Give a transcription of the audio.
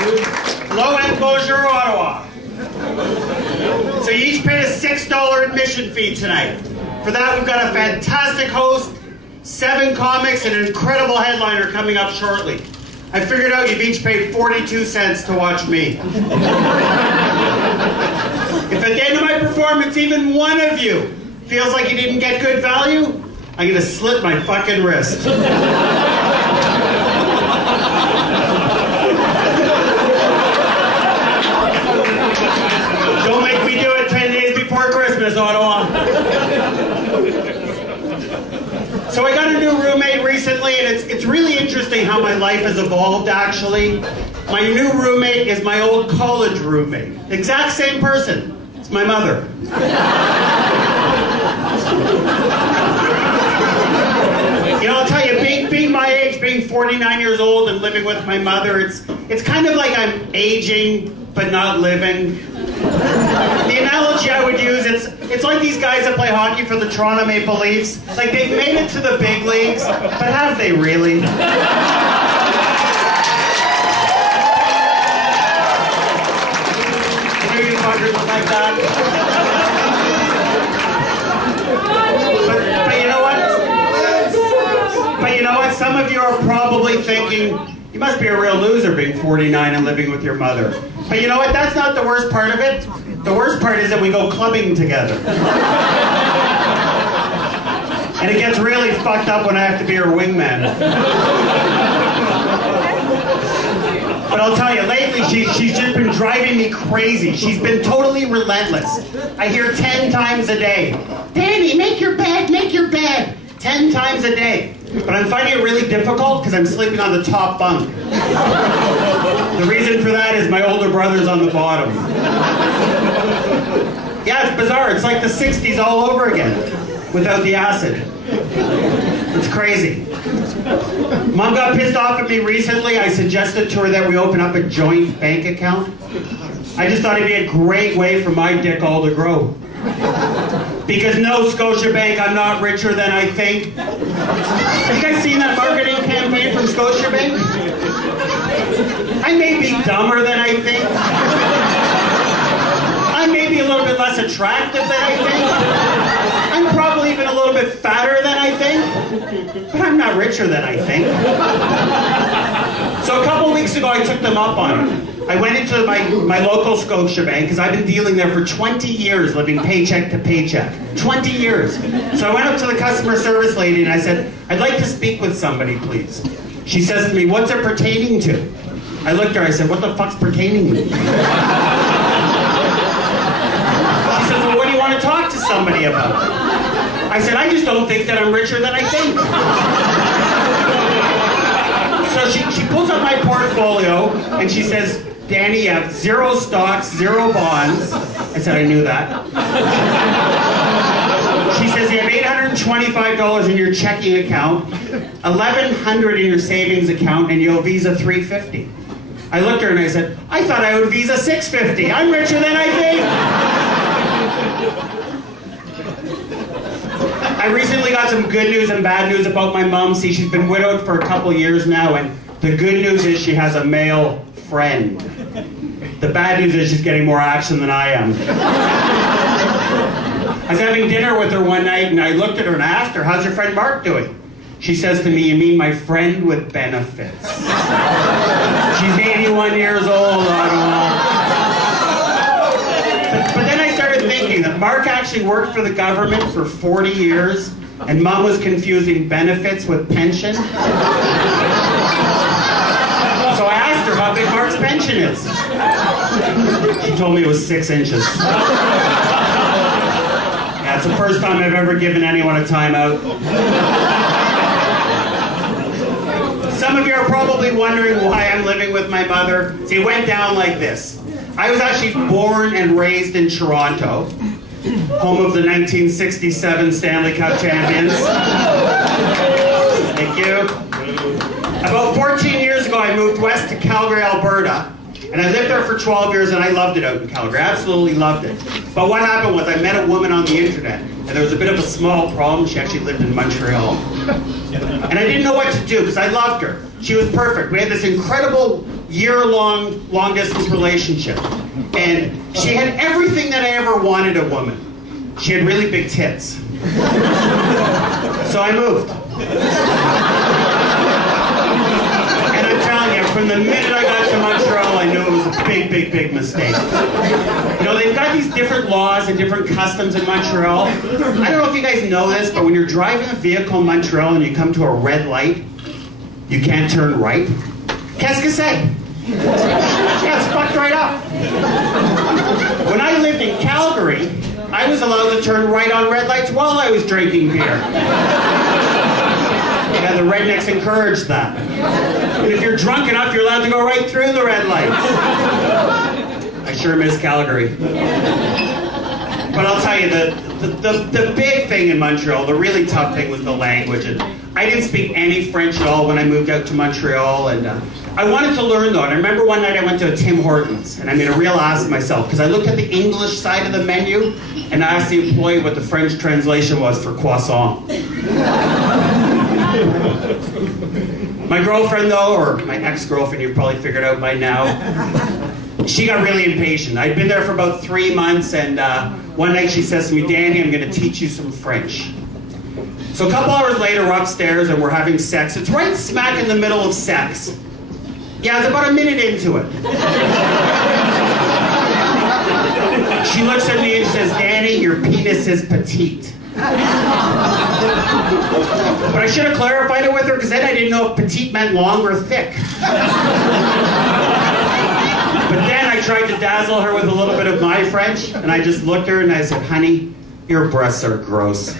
Low-end Bonjour, Ottawa. So you each paid a $6 admission fee tonight. For that, we've got a fantastic host, 7 comics, and an incredible headliner coming up shortly. I figured out you've each paid 42 cents to watch me. If at the end of my performance, even one of you feels like you didn't get good value, I'm gonna slit my fucking wrist. Don't make me do it 10 days before Christmas, Ottawa. So I got a new roommate recently, and it's really interesting how my life has evolved, actually. My new roommate is my old college roommate. Exact same person. It's my mother. You know, I'll tell you, being my age, being 49 years old and living with my mother, it's kind of like I'm aging, but not living. The analogy I would use, it's like these guys that play hockey for the Toronto Maple Leafs. Like, they've made it to the big leagues, but have they really? Maybe fuckers look like that. But you know what? But you know what? Some of you are probably thinking, you must be a real loser being 49 and living with your mother. But you know what? That's not the worst part of it. The worst part is that we go clubbing together. And it gets really fucked up when I have to be her wingman. But I'll tell you, lately she's just been driving me crazy. She's been totally relentless. I hear 10 times a day, Danny, make your bed, make your bed. 10 times a day. But I'm finding it really difficult because I'm sleeping on the top bunk. The reason for that is my older brother's on the bottom. Yeah, it's bizarre. It's like the 60s all over again, without the acid. It's crazy. Mom got pissed off at me recently. I suggested to her that we open up a joint bank account. I just thought it'd be a great way for my dick all to grow. Because no, Scotiabank, I'm not richer than I think. Have you guys seen that marketing campaign from Scotiabank? I may be dumber than I think. I may be a little bit less attractive than I think. I'm probably even a little bit fatter than I think. But I'm not richer than I think. So a couple weeks ago, I took them up on it. I went into my local Scotiabank, because I've been dealing there for 20 years, living paycheck to paycheck. 20 years. So I went up to the customer service lady and I said, I'd like to speak with somebody, please. She says to me, what's it pertaining to? I looked at her, I said, what the fuck's pertaining to? She says, well, what do you want to talk to somebody about? I said, I just don't think that I'm richer than I think. So she pulls up my portfolio and she says, Danny, you have 0 stocks, 0 bonds. I said, I knew that. She says, you have $825 in your checking account, $1,100 in your savings account, and you'll Visa $350. I looked at her and I said, I thought I would Visa $650. I'm richer than I think. I recently got some good news and bad news about my mom. See, she's been widowed for a couple years now, and the good news is she has a male friend. The bad news is she's getting more action than I am. I was having dinner with her one night, and I looked at her and I asked her, how's your friend Mark doing? She says to me, you mean my friend with benefits? She's 81 years old, I don't know. But then I started thinking that Mark actually worked for the government for 40 years, and Mom was confusing benefits with pension. So I asked her how big Mark's pension is. She told me it was 6 inches. Yeah, it's the first time I've ever given anyone a timeout. Some of you are probably wondering why I'm living with my mother. See, it went down like this. I was actually born and raised in Toronto, home of the 1967 Stanley Cup champions. Thank you. About 14 years ago, I moved west to Calgary, Alberta, and I lived there for 12 years, and I loved it out in Calgary. I absolutely loved it. But what happened was I met a woman on the internet, and there was a bit of a small problem. She actually lived in Montreal. And I didn't know what to do, because I loved her. She was perfect. We had this incredible year-long, long-distance relationship. And she had everything that I ever wanted a woman. She had really big tits. So I moved. And I'm telling you, from the minute I got to Montreal, I knew it was a big, big, big mistake. You know, they've got these different laws and different customs in Montreal. I don't know if you guys know this, but when you're driving a vehicle in Montreal and you come to a red light, you can't turn right. Qu'est-ce que c'est? Yeah, it's fucked right up. When I lived in Calgary, I was allowed to turn right on red lights while I was drinking beer. Yeah, the rednecks encouraged that. And if you're drunk enough, you're allowed to go right through the red lights. I sure miss Calgary. But I'll tell you, the big thing in Montreal, the really tough thing was the language. And I didn't speak any French at all when I moved out to Montreal. And I wanted to learn though. And I remember one night I went to a Tim Hortons and I made a real ass of myself because I looked at the English side of the menu and I asked the employee what the French translation was for croissant. My girlfriend though, or my ex-girlfriend, you've probably figured out by now, she got really impatient. I'd been there for about 3 months and one night she says to me, Danny, I'm going to teach you some French. So a couple hours later, we're upstairs and we're having sex. It's right smack in the middle of sex. Yeah, it's about a minute into it. She looks at me and says, Danny, your penis is petite. But I should have clarified it with her because then I didn't know if petite meant long or thick. But then I tried to dazzle her with a little bit of my French and I just looked at her and I said, honey, your breasts are gross.